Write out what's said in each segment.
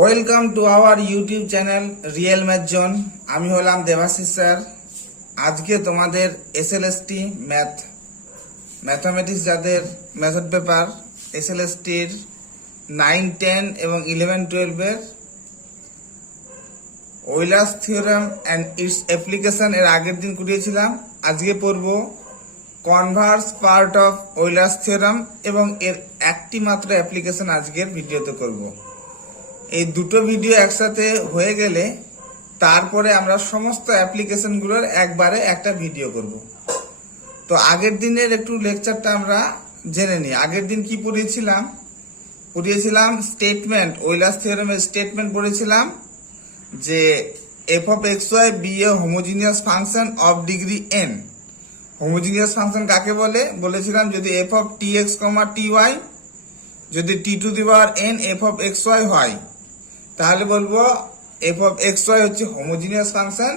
Welcome to our YouTube channel real math zone. আমি হলাম Debashis sir. আজকে তোমাদের এসএলএসটি ম্যাথমেটিক্স যাদের মেথড পেপার এসএলএসটির 9, 10 এবং 11, 12 ওয়েলার্স থিওরেম অ্যান্ড ইটস অ্যাপ্লিকেশন এর আগের দিন করিয়েছিলাম। আজকে পড়ব Converse part of Euler's theorem এবং এর একটি মাত্র অ্যাপ্লিকেশন আজকের ভিডিওতে করব। এই দুটো ভিডিও একসাথে হয়ে গেলে তারপরে আমরা সমস্ত অ্যাপ্লিকেশনগুলোর একবারে একটা ভিডিও করব। তো আগের দিনের একটু লেকচারটা আমরা জেনে নিই। আগের দিন কি পড়িয়েছিলাম স্টেটমেন্ট, ওয়েলার্স থিওরেমের স্টেটমেন্ট পড়েছিলাম যে f of x y be a homogeneous function of degree n. Homogeneous function কাকে বলে বলেছিলাম, যদি f of t x comma t y যদি t to the power n f of x y হয়, তাহলে বলবো এফ অফ এক্স ওয়াই হচ্ছে homogeneous function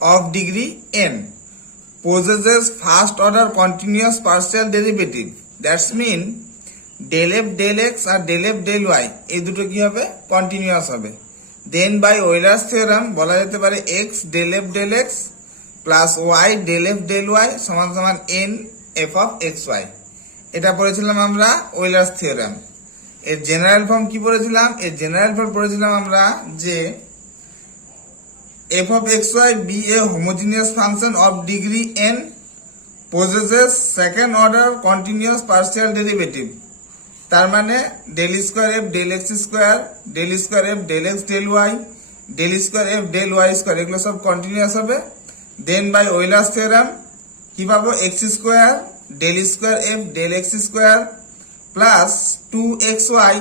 of degree n, possesses first order continuous partial derivative, that's mean del f del x আর del f del y এই দুটো কি হবে, continuous হবে। দেন বাই ওয়েলার্স থিওরেম বলা যেতে পারে x del f del x plus y del f del y সমান সমান n f of x y. এটা পড়েছিলাম আমরা ওয়েলার্স থিওরেম। এর জেনারেল ফর্ম কি পড়েছিলাম? এর জেনারেল ফর্ম পড়েছিলাম আমরা যে f of x y be a homogeneous function of degree n possesses second order continuous partial derivative. তার মানে del square f del x square, del square f del x del y, del square f del y square, এগুলো সব continuous হবে। দেন by Euler's theorem কি পাবো, x square del square f del x square plus 2xy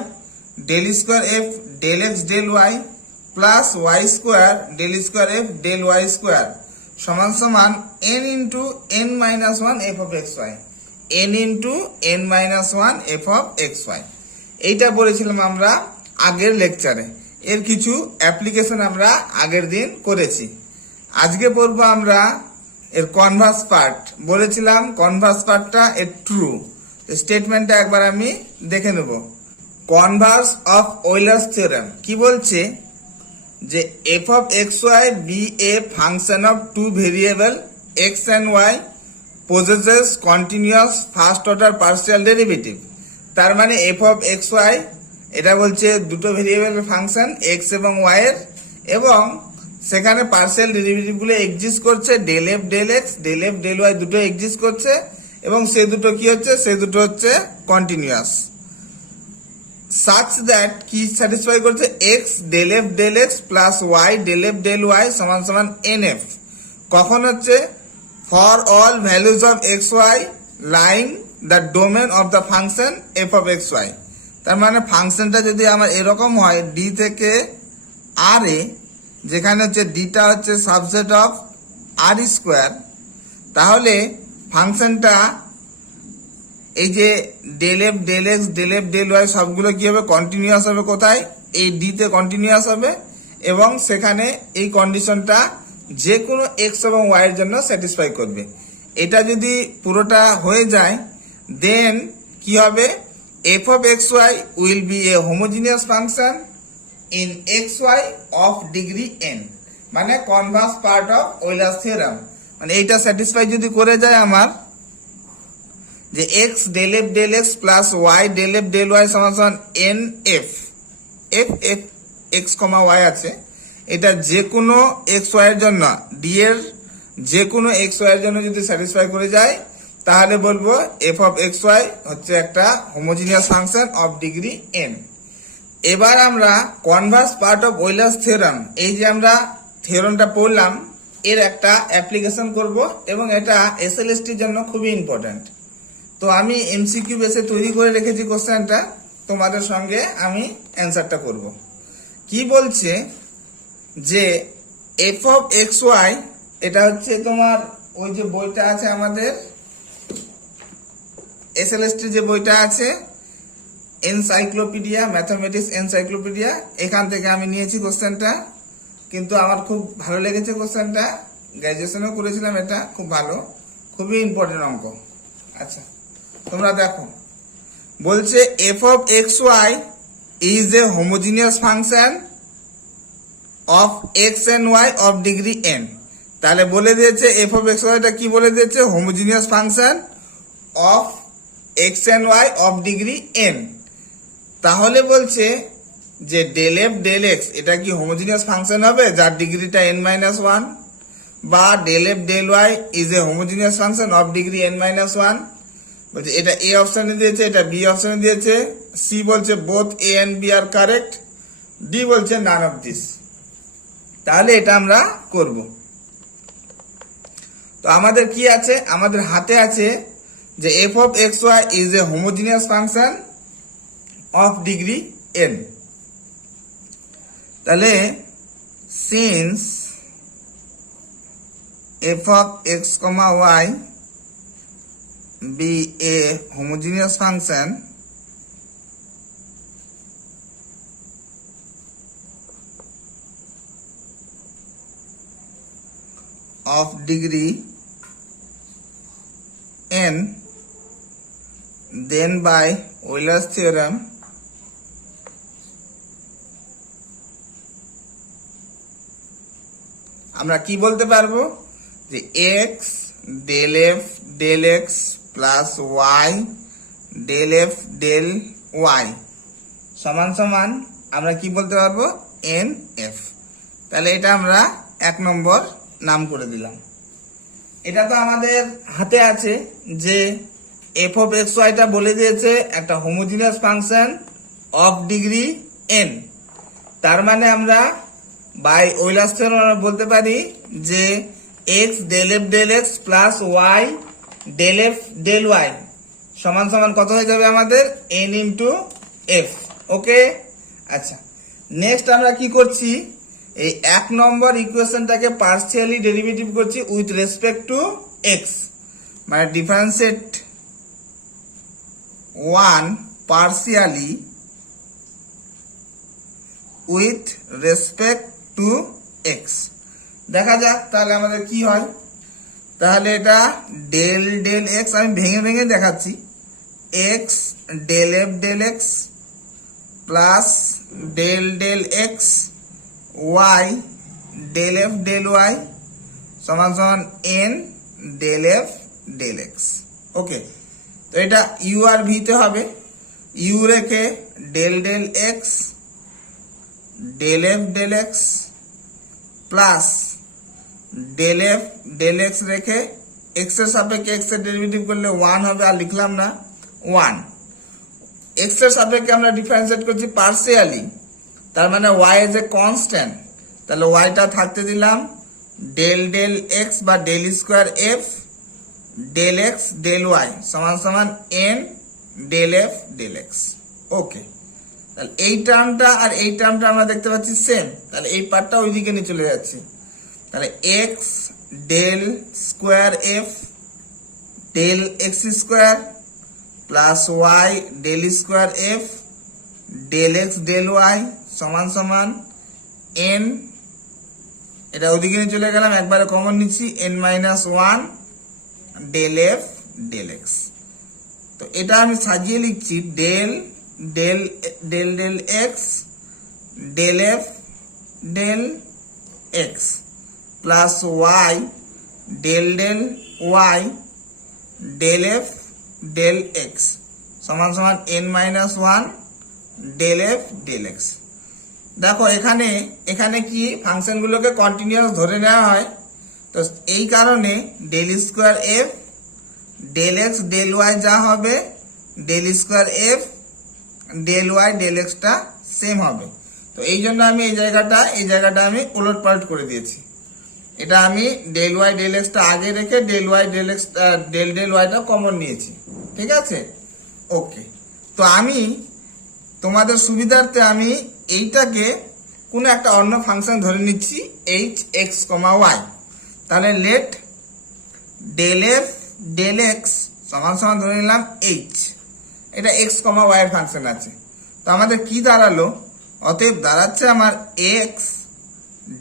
del square f del x del y plus y square del square f del y square সমান সমান n into n minus one f of x y, n into n minus one f of x y. এইটা পড়েছিলাম আমরা আগের লেকচারে। এর কিছু application আমরা আগের দিন করেছি। আজকে পড়বো আমরা এর কনভার্স পার্ট। বলেছিলাম কনভার্স পার্টটা এর ট্রু স্টেটমেন্টটা একবার আমি দেখে নেব। কনভার্স অফ ওয়েলার্স থিওরেম কি বলছে যে f of x y be a function of two variable x and y possesses continuous first order partial derivative. তার মানে এফ অফ এক্স ওয়াই এটা বলছে দুটো ভেরিয়েবলের ফাংশন এক্স এবং ওয়াই এর, এবং সেখানে পার্শিয়াল ডেরিভেটিভ গুলো এক্সিস্ট করছে, del f del x del f del y দুটো এক্সিস্ট করছে, এবং সে দুটো কি হচ্ছে, সে দুটো হচ্ছে কন্টিনিউয়াস। সাচ দ্যাট কি স্যাটিসফাই করছে, x del f del x plus y del f del y সমান সমান এন এফ। কখন হচ্ছে, for all values of x y lying the domain of the function f of x y. তার মানে ফাংশনটা যদি আমার এরকম হয় ডি থেকে আর এ, যেখানে হচ্ছে ডিটা হচ্ছে সাবসেট অফ আর স্কোয়ার, তাহলে ফাংশনটা এই যে del f del x del f del y সবগুলো কি হবে, কন্টিনিউয়াস হবে। কোথায়? এই ডিতে কন্টিনিউয়াস হবে, এবং সেখানে এই কন্ডিশনটা যে কোনো এক্স এবং ওয়াই এর জন্য স্যাটিসফাই করবে। এটা যদি পুরোটা হয়ে যায় দেন কি হবে, f of x y will be a homogeneous function in x y of degree n, মানে converse part of Euler's theorem. মানে এইটা স্যাটিসফাই যদি করে যায় আমার, যে x del f del x plus y del f del y সমান সমান n f, f f x comma y আছে, এটা যে কোনো এক্স ওয়াই এর জন্য, ডি এর যে কোনো এক্স ওয়াই এর জন্য যদি স্যাটিসফাই করে যায়, তাহলে বলবো এফ অফ এক্স ওয়াই হচ্ছে একটা homogeneous function of degree N. এবার আমরা Converse part of Euler's theorem, এই যে আমরা থিওরেমটা পড়লাম, এর একটা অ্যাপ্লিকেশন করব, এবং এটা এসএলএসটির জন্য খুবই ইম্পর্টেন্ট। তো আমি এমসিকিউ বেসে তৈরি করে রেখেছি কোশ্চেনটা, তোমাদের সঙ্গে আমি অ্যান্সারটা করব। কি বলছে যে এফ অফ এক্স ওয়াই, এটা হচ্ছে তোমার ওই যে বইটা আছে আমাদের এসএলএসটি যে বইটা আছে এনসাইক্লোপিডিয়া, ম্যাথামেটিক্স এনসাইক্লোপিডিয়া, এখান থেকে আমি নিয়েছি কোশ্চেনটা। কিন্তু আমার খুব ভালো লেগেছে কোশ্চেনটা, গ্র্যাজুয়েশনেও করেছিলাম, এটা খুব ভালো, খুবই ইম্পর্টেন্ট অঙ্ক। আচ্ছা তোমরা দেখো, বলছে f of x y is a homogeneous function of x and y of degree n. তাহলে বলে দিয়েছে এফ অফ এক্স ওয়াইটা কি বলে দিয়েছে, homogeneous function of x and y of degree n. তাহলে বলছে যে ডেল এফ ডেল এক্স এটা কি হোমোজিনিয়াস ফাংশন হবে যার ডিগ্রিটা n মাইনাস ওয়ান, বা del f del y is a homogeneous function of degree n minus one. বলছে এটা এ অপশনে দিয়েছে, এটা বি অপশনে দিয়েছে। সি বলছে both A and B are correct. D বলছে নান অফ দিস। তাহলে এটা আমরা করব। তো আমাদের কি আছে, আমাদের হাতে আছে যে f of x y is a homogeneous function of degree n। তাহলে since f of x comma y be a homogeneous function of degree n, then by Euler's theorem আমরা কি বলতে পারবো যে x del f del x plus y del f del y সমান সমান আমরা কি বলতে পারবো এন এফ। তাহলে এটা আমরা 1 নম্বর নাম করে দিলাম। এটা তো আমাদের হাতে আছে যে এফ অফ এক্স ওয়াইটা বলে দিয়েছে একটা homogeneous function of degree n. তার মানে আমরা বাই ওয়েলার্স থিওরেম বলতে পারি যে x del f del x plus y del f del y সমান সমান কত হয়ে যাবে আমাদের এন ইন্টু এফ। ওকে, আচ্ছা নেক্সট আমরা কি করছি, এই 1 নম্বর ইকুয়েশনটাকে পার্সিয়ালি ডেরিভেটিভ করছি উইথ রেসপেক্ট টু এক্স, মানে differentiate 1 partially with respect two x. দেখা যাক তাহলে আমাদের কি হয়। তাহলে এটা ডেল ডেল এক্স, আমি ভেঙে ভেঙে দেখাচ্ছি, x del f del x plus del del x y del f del y সমান সমান n del f del x. Okay, তো এটা ইউ আর ভিতে হবে, ইউ রেখে del del x del f del x plus del f del x রেখে x এর সাপেক্ষে এক্স এর ডেরিভেটিভ করলে 1 হবে, আর লিখলাম না 1। এক্স এর সাপেক্ষে আমরা ডিফারেন্সিয়েট করছি পার্সিয়ালি, তার মানে ওয়াই ইজ এ কনস্ট্যান্ট। তাহলে ওয়াইটা থাকতে দিলাম ডেল ডেল এক্স বা del square f del x del y সমান সমান n del f del x. Okay, তাহলে এই টার্মটা আর এই টার্মটা আমরা দেখতে পাচ্ছি সেম, তাহলে এই পার্টটা ওইদিকে নিয়ে চলে যাচ্ছে। তাহলে x del square f del x square plus y del square f del x del y সমান সমান এন, এটা ওদিকে নিয়ে চলে গেলাম, একবারে কমন নিচ্ছি n minus one del f del x. তো এটা আমি সাজিয়ে লিখছি del del del del x del f del x plus y del del y del f del x সমান সমান n minus one del f del x. দেখো এখানে এখানে কি ফাংশনগুলোকে কন্টিনিউয়াস ধরে নেওয়া হয়, তো এই কারণে del square f del x del y যা হবে del square f del y del এক্সটা সেম হবে। তো এই জন্য আমি এই জায়গাটা আমি উলট পালট করে দিয়েছি। এটা আমি ডেল ওয়াই ডেল এক্সটা আগে রেখে del y del x del del ওয়াইটা কমন নিয়েছি, ঠিক আছে। ওকে, তো আমি তোমাদের সুবিধার্থে আমি এইটাকে কোনো একটা অন্য ফাংশন ধরে নিচ্ছি এইচ এক্স কমা ওয়াই। তাহলে let del f del x সমান সমান ধরে নিলাম এইচ, এটা এক্স কমা ওয়াই এর ফাংশন আছে। তো আমাদের কি দাঁড়ালো, অতএব দাঁড়াচ্ছে আমার x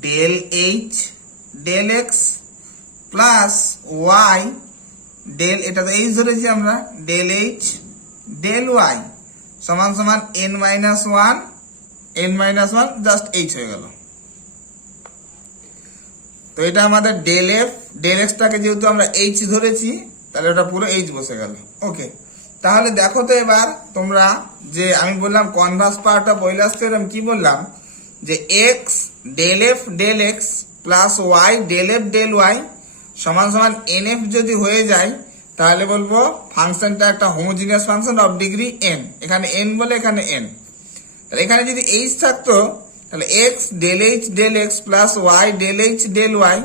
del h del x plus y del, এটা তো এইচ ধরেছি আমরা, ডেল এইচ ডেল ওয়াই সমান সমান n minus one just H হয়ে গেল। তো এটা আমাদের ডেল এফ, ডেল এক্সটাকে যেহেতু আমরা এইচ ধরেছি, তাহলে ওটা পুরো এইচ বসে গেল। ওকে, তাহলে দেখো তো এবার তোমরা, যে আমি বললাম converse part of Euler's theorem, কি বললাম, যে x del f del x plus y del f del y সমান সমান এন এফ যদি হয়ে যায়, তাহলে বলবো ফাংশনটা একটা homogeneous function of degree n. এখানে এন বলে এখানে এন। তাহলে এখানে যদি এইচ থাকতো, তাহলে x del h del x plus y del h del y,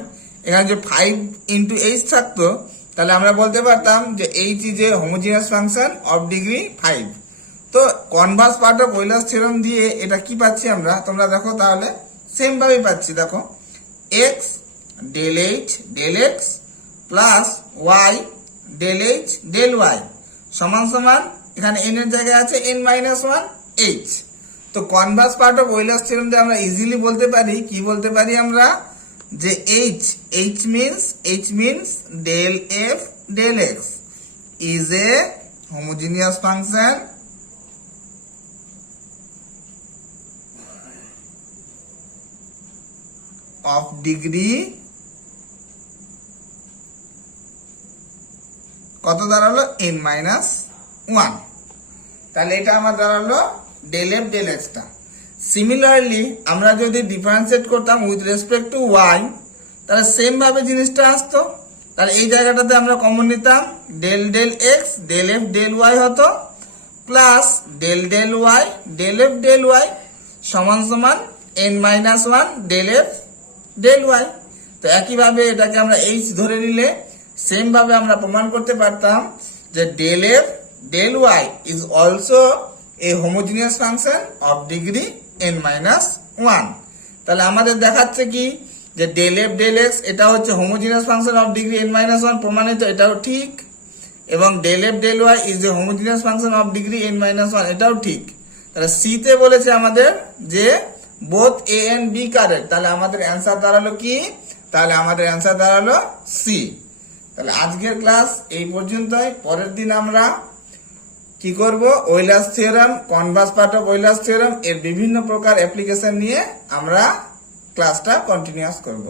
এখানে যে 5 ইন্টু এইচ থাকতো, তাহলে আমরা বলতে পারতাম যে H is a homogeneous function of degree 5। তো converse part of Euler's theorem দিয়ে এটা কি পাচ্ছি আমরা, তোমরা দেখো তাহলে সেম ভাবেই পাচ্ছি। দেখো x del h del x plus y del h del y সমান সমান, এখানে এন এর জায়গায় আছে এন মাইনাস ওয়ান এইচ। তো converse part of Euler's theorem দিয়ে আমরা ইজিলি বলতে পারি, কি বলতে পারি আমরা, যে h means del f del x is a homogeneous function of degree কত দাঁড়ালো, এন মাইনাস ওয়ান। তাহলে এটা আমার দাঁড়ালো ডেল এফ ডেল এক্সটা। সিমিলারলি আমরা যদি ডিফারেন্সিয়েট করতাম উইথ রেসপেক্ট টু ওয়াই, তাহলে সেম ভাবে জিনিসটা আসতো। তাহলে এই জায়গাটাতে আমরা কমন নিতাম, del del x del f del y হতো plus del del y del f del y সমান সমান n minus one del f del y. তো একইভাবে এটাকে আমরা এইচ ধরে নিলে সেম ভাবে আমরা প্রমাণ করতে পারতাম যে del f del y is also a homogeneous function of degree n minus one. তাহলে আমাদের দেখাচ্ছে কি, যে ডেল এফ ডেল এক্স এটা হচ্ছে homogeneous function of degree n minus one, প্রমাণিত, এটাও ঠিক। এবং del f del y is a homogeneous function of degree n minus one, এটাও ঠিক। তাহলে সি তে বলেছে আমাদের যে both A and B correct. তাহলে আমাদের অ্যান্সার দাঁড়ালো কি, তাহলে আমাদের অ্যান্সার দাঁড়ালো সি। তাহলে আজকের ক্লাস এই পর্যন্তই। পরের দিন আমরা কি করব, Euler's theorem, converse part of Euler's theorem এর বিভিন্ন প্রকার অ্যাপ্লিকেশন নিয়ে আমরা ক্লাসটা কন্টিনিউয়াস করব।